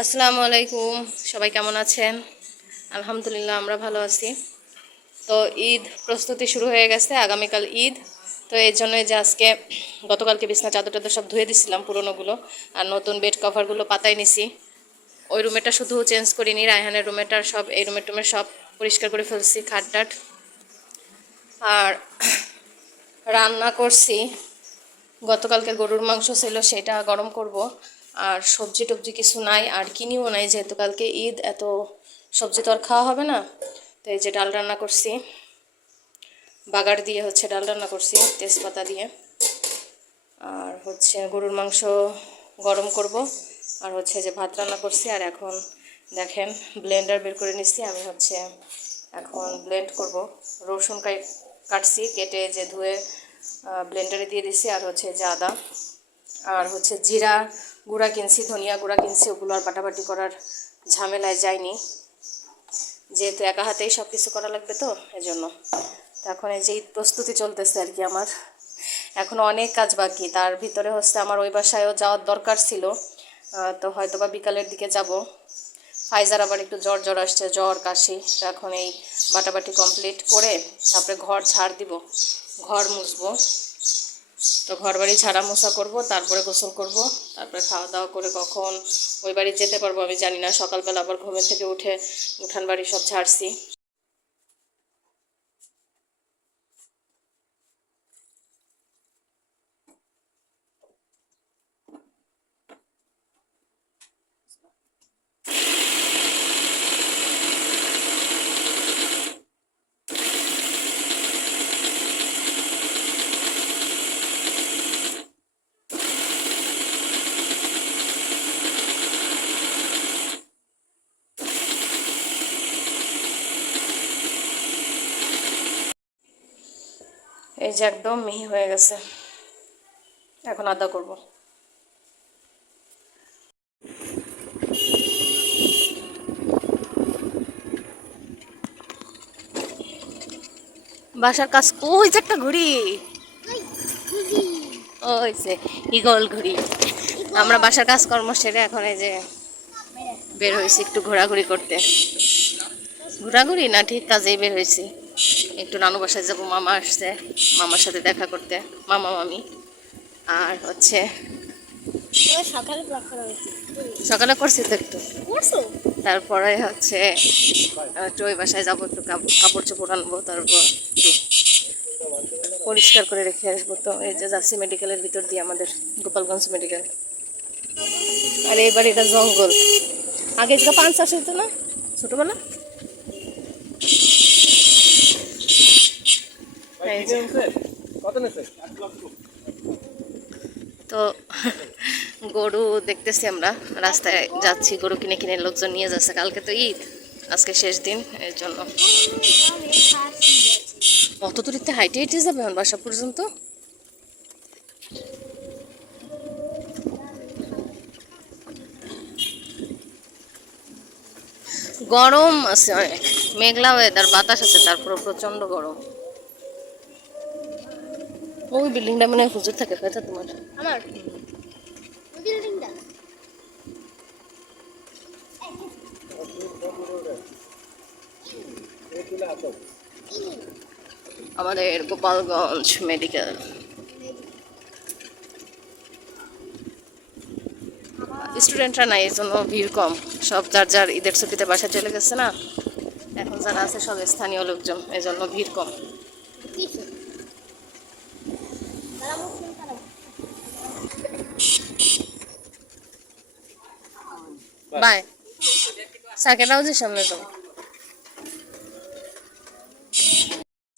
আসসালামু আলাইকুম। সবাই কেমন আছেন? আলহামদুলিল্লাহ আমরা ভালো আছি। তো ঈদ প্রস্তুতি শুরু হয়ে গেছে, আগামীকাল ঈদ। তো এর জন্য যে আজকে গতকালকে বিছনা চাদর টাদর সব ধুয়ে দিছিলাম পুরোনোগুলো, আর নতুন বেড কভারগুলো পাতায় নিছি। ওই রুমেটা শুধু চেঞ্জ করিনি, রায়হানের রুমেটার সব, এই রুমের সব পরিষ্কার করে ফেলছি, খাট টাট। আর রান্না করছি, গতকালকে গরুর মাংস ছিল, সেটা গরম করব। আর সবজি টবজি কিছু নাই, আর কিনিও নাই, যেহেতু কালকে ঈদ, এত সবজি তো আর খাওয়া হবে না। তো এই যে ডাল রান্না করছি, বাগার দিয়ে ডাল রান্না করছি তেজপাতা দিয়ে। আর গরুর মাংস গরম করব। আর যে ভাত রান্না করছি। আর এখন দেখেন ব্লেন্ডার বের করে নিচ্ছি আমি, এখন ব্লেন্ড করব। রসুন কাটছি, কেটে যে ধুয়ে ব্লেন্ডারে দিয়ে দিছি। আর যে আদা, আর জিরা গুঁড়া কিনছি, ধনিয়া গুঁড়া কিনছি, ওগুলো আর বাটাবাটি করার ঝামেলায় যায়নি, যেহেতু একা হাতেই সব কিছু করা লাগবে, তো এজন্য। তো এখন এই যে ঈদ প্রস্তুতি চলতেছে আর কি আমার। এখন অনেক কাজ বাকি, তার ভিতরে আমার ওই বাসায়ও যাওয়ার দরকার ছিল। তো হয়তো বা বিকালের দিকে যাব। ফাইজার আবার একটু জ্বর জ্বর আসছে, জ্বর কাশি। তো এখন এই বাটাবাটি কমপ্লিট করে তারপরে ঘর ঝাড় দিব, ঘর মুছবো। তো ঘর বাড়ি ঝাড়া মোছা করবো, তারপরে গোসল করব, তারপরে খাওয়া দাওয়া করে কখন ওই বাড়ি যেতে পারবো আমি জানি না। সকালবেলা আবার ঘুমের থেকে উঠে উঠান বাড়ি সব ঝাড়ছি। এই যে একদম মিহি হয়ে গেছে, এখন আদা করব। বাসার কাজ, ওই যে একটা ঘড়ি, ওই যে ইগল ঘড়ি। আমরা বাসার কাজকর্ম সেরে এখন এই যে বের হয়েছি একটু ঘোরাঘুরি করতে। ঘোরাঘুরি না, ঠিক কাজেই বের হয়েছি। একটু নানু বাসায় যাবো, মামা আসছে, মামার সাথে দেখা করতে, মামা মামি। আর সকালে করছি তো একটু, তারপরে একটু ওই বাসায় যাবো, একটু কাপড় চোপড় আনবো, তারপর একটু পরিষ্কার করে রেখে আসবো। তো এই যে যাচ্ছি মেডিকেলের ভিতর দিয়ে, আমাদের গোপালগঞ্জ মেডিকেল। আর এই বাড়িটা জঙ্গল, আগে যে পান চাষ হইতো না ছোটবেলা। তো গরু দেখতেছি আমরা, রাস্তায় যাচ্ছি, গরু কিনে কিনে লোকজন নিয়ে যাচ্ছে। কালকে তো ঈদ, আজকে শেষ দিন, এর জন্য। অত দূরিতে হাইটে হেঁটে যাবে এখন বাসা পর্যন্ত? গরম আছে অনেক, মেঘলা ওয়েদার, বাতাস আছে, তারপর প্রচন্ড গরম। ওই বিল্ডিংটা মনে হয় হুজুর থাকে, কথা তোমার আমার বিল্ডিংটা। আমাদের গোপালগঞ্জ মেডিকেল। স্টুডেন্টরা নাই, এই জন্য ভিড় কম। সব যার যার ঈদের ছুটিতে বাসায় চলে গেছে না, এখন যারা আছে সব স্থানীয় লোকজন, এই জন্য ভিড় কম। বাই সার্কেট হাউসের সামনে তো।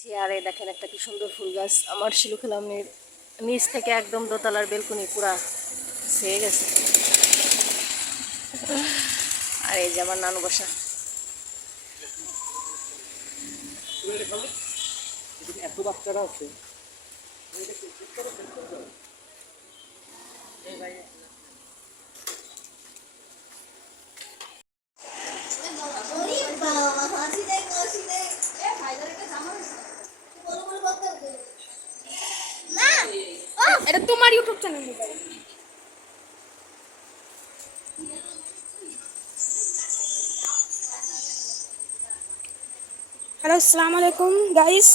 চেয়ারে দেখেন একটা কি সুন্দর ফুল গাছ, আমার শিলুখেলামের নিচ থেকে একদম দোতলার বেলকুনি পুরা ছেয়ে গেছে। আর এই যে আমার নানু বাসা। এত বাচ্চারা আছে। এটা তোমার ইউটিউব চ্যানেল। হ্যালো, আসসালামু আলাইকুম গাইস।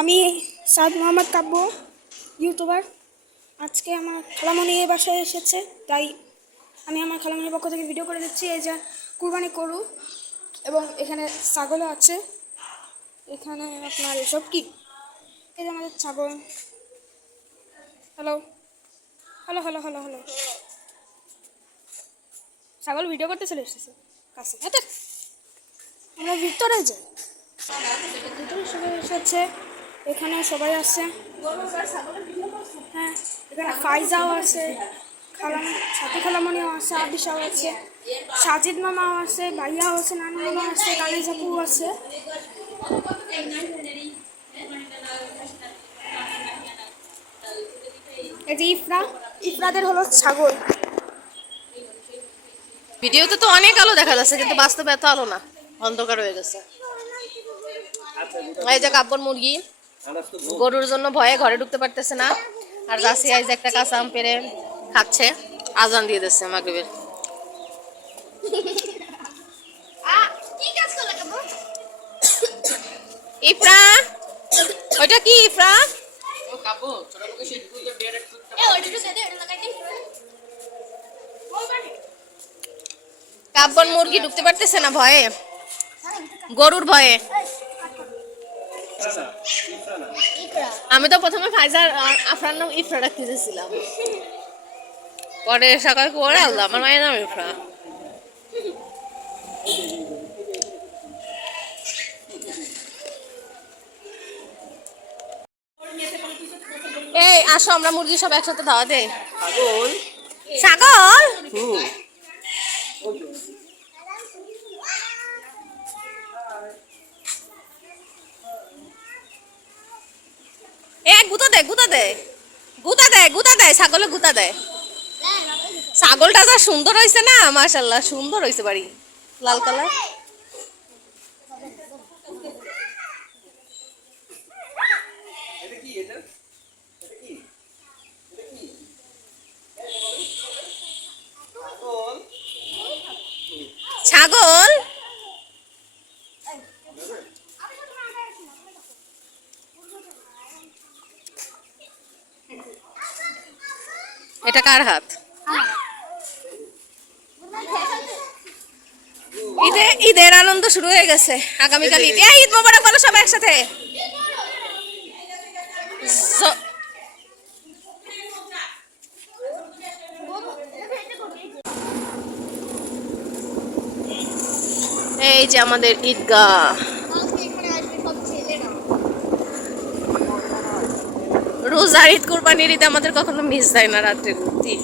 আমি সাদ মোহাম্মদ কাব্য, ইউটিউবার। আজকে আমার খালামণি এই বাসায় এসেছে, তাই আমি আমার খালামণির পক্ষ থেকে ভিডিও করে দিচ্ছি। এই যে কুরবানি গরু, এবং এখানে ছাগলও আছে। এখানে আপনার এসব কি, এই যে আমাদের ছাগল। Hello hello hello hello hello ছাগল ভিডিও করতে চলে এসেছে কাছে। আমরা ভিতরে যাই, ভিতরে সবাই এসেছে। এখানে সবাই আছে। হ্যাঁ, এখানে ফাইজাও আছে, সাথী খালামণিও আছে, আদিশাও আছে, সাজিদ মামাও আছে, ভাইয়াও আছে, নানু মামা আছে, কালী ঝাপুও আছে। এই যে ইফরাদের হলো ছাগল। ভিডিওতে তো অনেক আলো দেখা যাচ্ছে, কিন্তু বাস্তবে এত আলো না, অন্ধকার হয়ে গেছে। এই যে কাব্বর মুরগি গরুর জন্য ভয়ে ঘরে ঢুকতে পারতেছে না, আর জাসিয়া এই যে একটা কাঁচা আম পেরে খাচ্ছে। আজান দিয়ে দিচ্ছে মাগরিবের। ইফরা, ওইটা কি ইফরা? কাব্বর মুরগি ঢুকতে পারতেছে না ভয়ে, গরুর ভয়ে। আমি তো প্রথমে ফাইজার আফরার নাম ইফরা রাখতে চেয়েছিলাম, পরে সকাল করে আল্লাহ আমার মায়ের নাম ইফরা। এই আসো, আমরা মুরগি সব একসাথে ধাওয়া দেই। ছাগল এ গুতা দে, গুতা দে, গুতা দে, গুতা দেয়, ছাগলে গুতা দেয়। ছাগলটা যা সুন্দর হয়েছে না, মাশাআল্লাহ সুন্দর হয়েছে, বাড়ি লাল কালার। ছাগল এটা কার হাত? ঈদের আনন্দ শুরু হয়ে গেছে। আগামীকাল ঈদ। ঈদ মোবারক বলো সবাই একসাথে। এই যে আমাদের ঈদগাহ, রোজার ঈদ, কোরবানির ঈদ আমাদের কখনো মিস যায় না। রাত্রে ঘুরতি।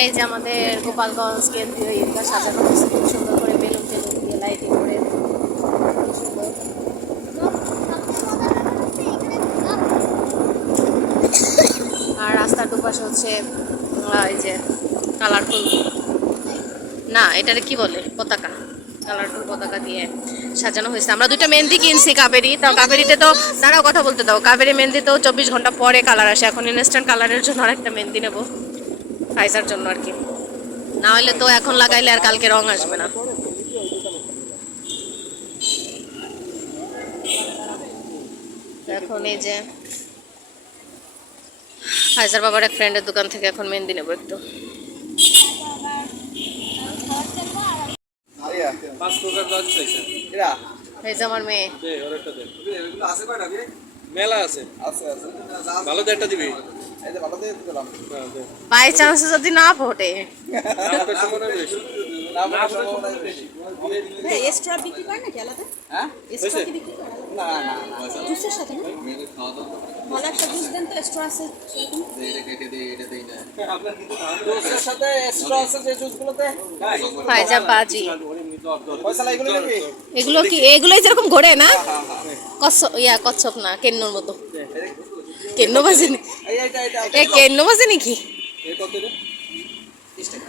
এই যে আমাদের গোপালগঞ্জ কেন্দ্রীয় ঈদগাহ সাজানো হয়েছে খুব সুন্দর করে, বেলুন টেলুন দিয়ে, লাইটিং করে। আর রাস্তার দুপাশে হচ্ছে এই যে কালারফুল, না এটারে কি বলে, পতাকা, কালারফুল পতাকা দিয়ে সাজানো হয়েছে। আমরা দুইটা মেহেন্দি কিনছি কাবেরি, তাও কাবেরিতে তো দাঁড়াও কথা বলতে দাও, কাবেরি মেহেন্দি তো 24 ঘন্টা পরে কালার আসে। এখন ইনস্ট্যান্ট কালারের জন্য আর একটা মেহেন্দি নেবো ফাইজার জন্য আর কি, না হলে তো এখন লাগাইলে আর কালকে রং আসবে না। এখন এই যে ফাইজার বাবার এক ফ্রেন্ডের দোকান থেকে এখন মেহেন্দি নেবো একটু। এই যে আমার মেয়ে, মেলা আছে, ভালো তো একটা দিবি। বাই চান্স যদি না ফোটে। এক্সট্রা বিক্রি করে নাকি আলাদা? হ্যাঁ, এক্সট্রা কি বিক্রি করে? না না না, জুসের সাথে না? ভালো একটা জুস দেন তো, এক্সট্রা আছে সেরকম। এটা কেটে দে, এটা দেই না। জুসের সাথে এক্সট্রা আছে যে জুসগুলোতে। ফাইজা বাজি। পয়সা লাগলো নাকি? এগুলো কি, এগুলোই যেরকম ঘোরে না? কচ্ছপ না, কেন্নর মতো। কেন্ন বাজে নি? এই কেন্ন বাজে নাকি? এই কত রে? 30 টাকা।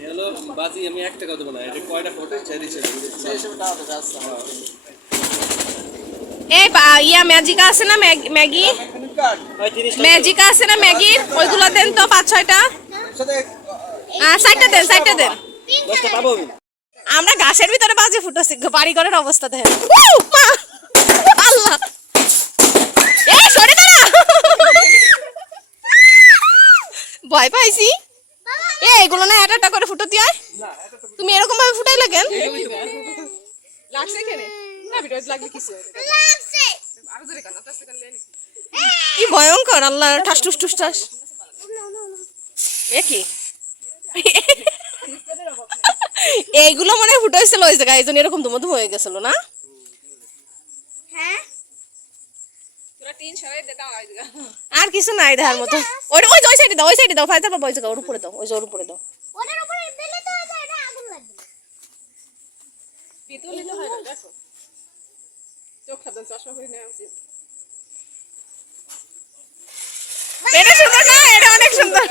হ্যালো বাজি, আমি 1 টাকা দেব না। এটা কয়টা ফটো চাই দিছে? সেই হিসেবে টাকা দেবে। আচ্ছা এই ইয়া ম্যাজিকা আছে না, ম্যাগি ম্যাজিকা আছে না, ম্যাগির ওইগুলো দেন তো 5-6টা। 60টা দেন, 60টা দেন। 10টা পাবো আমি। আমরা ঘাসের ভিতরে বাজি ফুটাচ্ছি, বাড়ি ঘরের অবস্থা দেখেন। মা! আল্লাহ, এই সরে দাঁড়া, ভয় পাইছি। এইগুলো না একটা করে ফুটো দিয়ে তুমি এরকম ভাবে ফুটাইলে কেন? কি ভয়ঙ্কর, আল্লাহ, ঠাস টুস টুস ঠাস। এ কি এইগুলো মনে হয় ফুটাইছিল ওই জায়গায়, এই জন্য এরকম ধুমো ধুমো হয়ে গেছিল না? আর কিছু নাই দেখার মতো। ওই ওই ওই সাইডে দাও, ওই সাইডে দাও, ফাইজা বাবা ওই জায়গা ওর উপরে দাও, ওই যে ওর উপরে দাও। এটা সুন্দর না, এটা অনেক সুন্দর।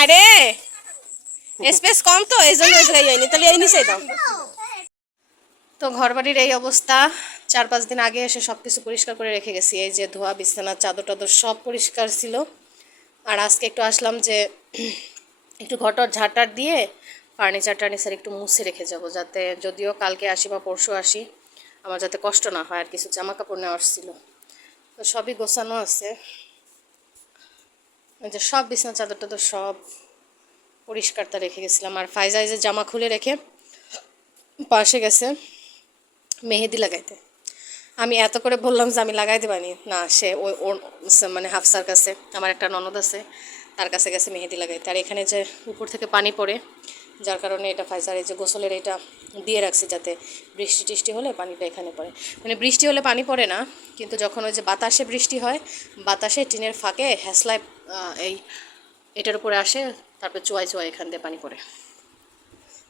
আরে স্পেস কম তো এই জন্য ওই জায়গায় যায়নি, তাহলে এই নিচে দাও। তো ঘর বাড়ির এই অবস্থা, 4-5 দিন আগে এসে সব কিছু পরিষ্কার করে রেখে গেছি। এই যে ধোয়া বিছানা, চাদর টাদর সব পরিষ্কার ছিল। আর আজকে একটু আসলাম যে একটু ঘটর ঝাঁটার দিয়ে ফার্নিচার টার্নিচার একটু মুছে রেখে যাব, যাতে যদিও কালকে আসি বা পরশু আসি আমার যাতে কষ্ট না হয়। আর কিছু জামা কাপড় নেওয়ার ছিল, তো সবই গোছানো আছে। এই যে সব বিছানা চাদর টাদর সব পরিষ্কারটা রেখে গেছিলাম। আর ফাইজা এই যে জামা খুলে রেখে পাশে গেছে মেহেদি লাগাইতে। আমি এত করে বললাম যে আমি লাগাই দেবানি, না, সে ওই ওর মানে হাফসার কাছে, আমার একটা ননদ আছে, তার কাছে গেছে মেহেদি লাগাইতে। আর এখানে যে উপর থেকে পানি পড়ে, যার কারণে এটা ফাইজার এই যে গোসলের এটা দিয়ে রাখছি, যাতে বৃষ্টি টিষ্টি হলে পানিটা এখানে পড়ে। মানে বৃষ্টি হলে পানি পড়ে না, কিন্তু যখন ওই যে বাতাসে বৃষ্টি হয়, বাতাসে টিনের ফাঁকে হ্যাসলায় এই এটার উপরে আসে, তারপর চুয়াই চুয়াই এখান দিয়ে পানি পড়ে।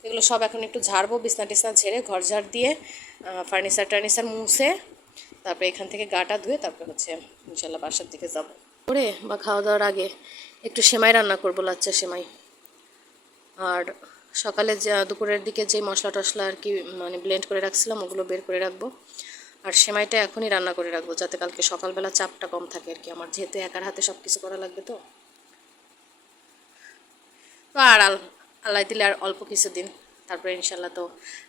এগুলো সব এখন একটু ঝাড়বো, বিছনা টিছনা ঝেড়ে ঘর ঝাড় দিয়ে ফার্নিচার টার্নিচার মুছে তারপরে এখান থেকে গাটা ধুয়ে তারপরে হচ্ছে ইনশাল্লাহ বাসার দিকে যাবো। করে বা খাওয়া দাওয়ার আগে একটু সেমাই রান্না করবো, লাচ্চা সেমাই। আর সকালে দুপুরের দিকে যে মশলা টশলা আর কি মানে ব্লেন্ড করে রাখছিলাম ওগুলো বের করে রাখবো। আর সেমাইটা এখনই রান্না করে রাখবো, যাতে কালকে সকালবেলা চাপটা কম থাকে আর কি, আমার যেহেতু একার হাতে সব কিছু করা লাগবে। তো আর আল্লাহ দিলে আর অল্প কিছুদিন, তারপরে ইনশাল্লাহ তো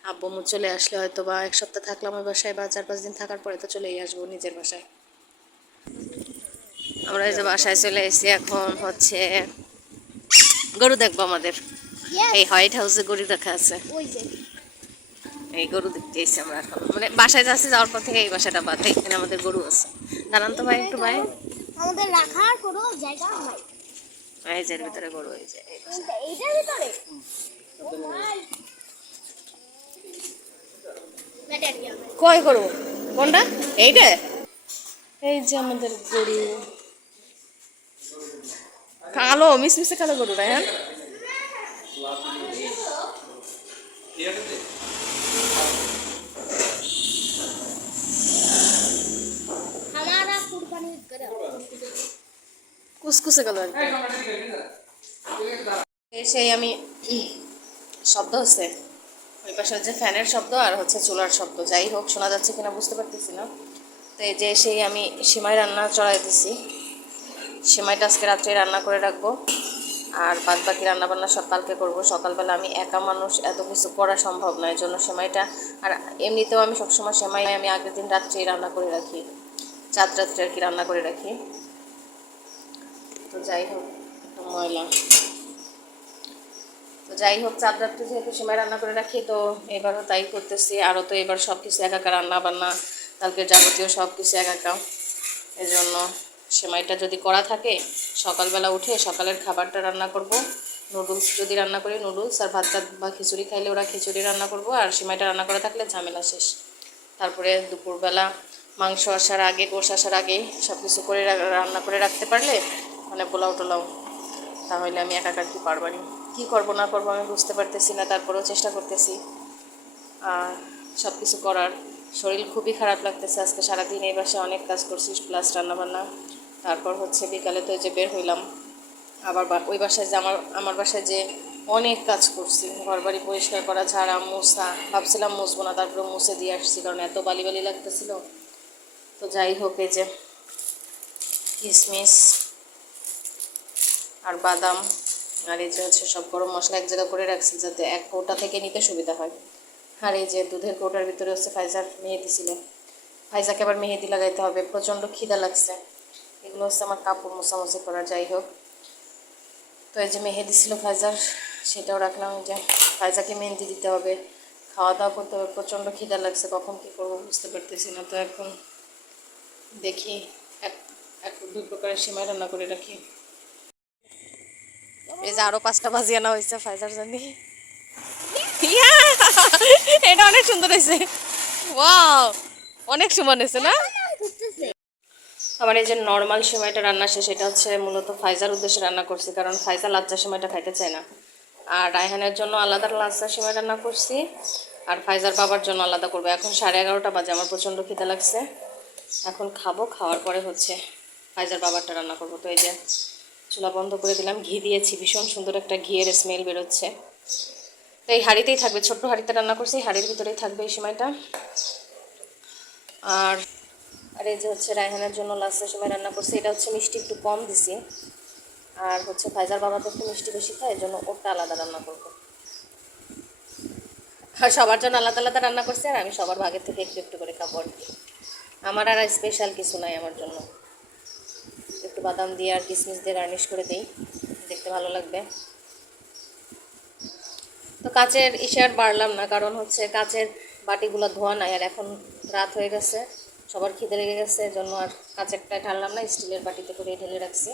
আব্বু মু চলে আসলে হয়তো বা 1 সপ্তাহ থাকলাম ওই বাসায়, বা 4-5 দিন থাকার পরে তো চলেই আসবো নিজের বাসায়। আমরা এই যে বাসায় চলে এসেছি, এখন হচ্ছে গরু দেখবো আমাদের। এই হোয়াইট হাউসে গরু দেখা আছে, এই গরু দেখতে এসেছি আমরা এখন। মানে বাসায় যাচ্ছি, যাওয়ার পর থেকে এই বাসাটা বাদ, এখানে আমাদের গরু আছে। দাঁড়ান তো ভাই একটু, ভাই আমাদের রাখার কোনো জায়গা নাই। এই যে ভিতরে গরু, এই যে এইটার ভিতরে কয় গরু, কোনটা? এইটা, এই যে আমাদের গরু, কালো মিশমিশে কালো গরু, রায়হান। हमारा कुर्बानी करा কুসকুসে কালো আর কি। সেই আমি শব্দ হচ্ছে ওই পাশে যে ফ্যানের শব্দ আর হচ্ছে চুলার শব্দ, যাই হোক শোনা যাচ্ছে কিনা বুঝতে পারতেছি না। তো এই যে সেই আমি সেমাই রান্না চড়াই দিছি, সেমাইটা আজকে রাত্রে রান্না করে রাখবো। আর বাদ বাকি রান্নাবান্না সব কালকে করবো। সকালবেলা আমি একা মানুষ, এত কিছু করা সম্ভব নয়, জন্য সেমাইটা, আর এমনিতেও আমি সবসময় সেমাই আমি আগের দিন রাত্রেই রান্না করে রাখি, চাঁদ রাত্রে আর কি রান্না করে রাখি। তো যাই হোক, একটু ময়লা, তো যাই হোক চাঁদ রাত্রে যেহেতু সেমাই রান্না করে রাখি, তো এবারও তাই করতেছি। আরও তো এবার সব কিছু একা রান্না বান্না, কালকে যাবতীয় সব কিছু একা, এই জন্য সেমাইটা যদি করা থাকে সকালবেলা উঠে সকালের খাবারটা রান্না করব। নুডলস যদি রান্না করি নুডলস, আর ভাত বা খিচুড়ি খাইলে ওরা খিচুড়ি রান্না করব, আর সেমাইটা রান্না করা থাকলে ঝামেলা শেষ। তারপরে দুপুরবেলা মাংস আসার আগে, গোশ আসার আগেই সব কিছু করে রান্না করে রাখতে পারলে, মানে পোলাও টোলাও, তাহলে আমি একা কি পারবানি, কী করবো না করবো আমি বুঝতে পারতেছি না। তারপরেও চেষ্টা করতেছি আর সব কিছু করার। শরীর খুবই খারাপ লাগতেছে, আজকে সারাদিন এই বাসায় অনেক কাজ করছি, প্লাস রান্নাবান্না। তারপর হচ্ছে বিকালে তো যে বের হইলাম, আবার ওই বাসায় যে আমার বাসায় যে অনেক কাজ করছি, ঘর বাড়ি পরিষ্কার করা, ঝাড়া মোছা, ভাবছিলাম মুছবো না, তারপরে মুছে দিয়ে আসছি, কারণ এত বালি বালি লাগতেছিল। তো যাই হোক, এই যে কিশমিশ আর বাদাম আর এই যে হচ্ছে সব গরম মশলা এক জায়গা করে রাখছি যাতে এক কৌটা থেকে নিতে সুবিধা হয়। আর এই যে দুধের কৌটার ভিতরে হচ্ছে ফাইজার মেহেদি ছিল, ফাইজাকে আবার মেহেদি লাগাইতে হবে, প্রচণ্ড খিদা লাগছে। এগুলো হচ্ছে আমার কাপড় মোছামুছি করার, যাই হোক। তো এই যে মেহেদি ছিল ফাইজার, সেটাও রাখলাম। যে ফাইজাকে মেহেদি দিতে হবে, খাওয়া দাওয়া করতে হবে, প্রচণ্ড খিদা লাগছে, কখন কী করবো বুঝতে পারতেছি না। তো এখন দেখি এক দুই প্রকারের সিমাই রান্না করে রাখি। এই যে আরও 5টা ভাজি আনা হয়েছে ফাইজার জন্য। এটা অনেক সুন্দর হয়েছে, ওয়াও, অনেক সুন্দর হয়েছে না? আমার এই যে নর্মাল সিমাইটা রান্না শেষ, এটা হচ্ছে মূলত ফাইজার উদ্দেশ্যে রান্না করছি, কারণ ফাইজা লাচ্চা সিমাইটা খাইতে চায় না। আর রায়হানের জন্য আলাদা লাচ্চা সিমাই রান্না করছি, আর ফাইজার বাবার জন্য আলাদা করবো। এখন 11:30 বাজে, আমার প্রচণ্ড খিদে লাগছে, এখন খাবো, খাওয়ার পরে হচ্ছে ফাইজার বাবারটা রান্না করবো। তো এই যে চুলা বন্ধ করে দিলাম, ঘি দিয়েছি, ভীষণ সুন্দর একটা ঘিয়ের স্মেল বেরোচ্ছে। তো এই হাঁড়িতেই থাকবে, ছোট্ট হাঁড়িতে রান্না করছি, হাঁড়ির ভিতরেই থাকবে এই সিমাইটা। আর আর এই যে হচ্ছে রায়হানের জন্য লাচ্চা সিমাই রান্না করছি, এটা হচ্ছে মিষ্টি একটু কম দিছি, আর হচ্ছে ফাইজার বাবা তো একটু মিষ্টি বেশি খায়, এই জন্য ওটা আলাদা রান্না করবো। আর সবার জন্য আলাদা আলাদা রান্না করছি, আর আমি সবার ভাগের থেকে একটু একটু করে খাবো আর কি। আমার আর স্পেশাল কিছু নাই আমার জন্য, একটু বাদাম দিয়ে আর কিশমিশ দিয়ে গার্নিশ করে দিই, দেখতে ভালো লাগবে। তো কাচের ইসে আর বাড়লাম না, কারণ হচ্ছে কাচের বাটিগুলো ধোয়া নাই, আর এখন রাত হয়ে গেছে, সবার খিদে লেগে গেছে, এজন্য আর কাচেরটায় ঢাললাম না, স্টিলের বাটিতে করে ঢেলে রাখছি।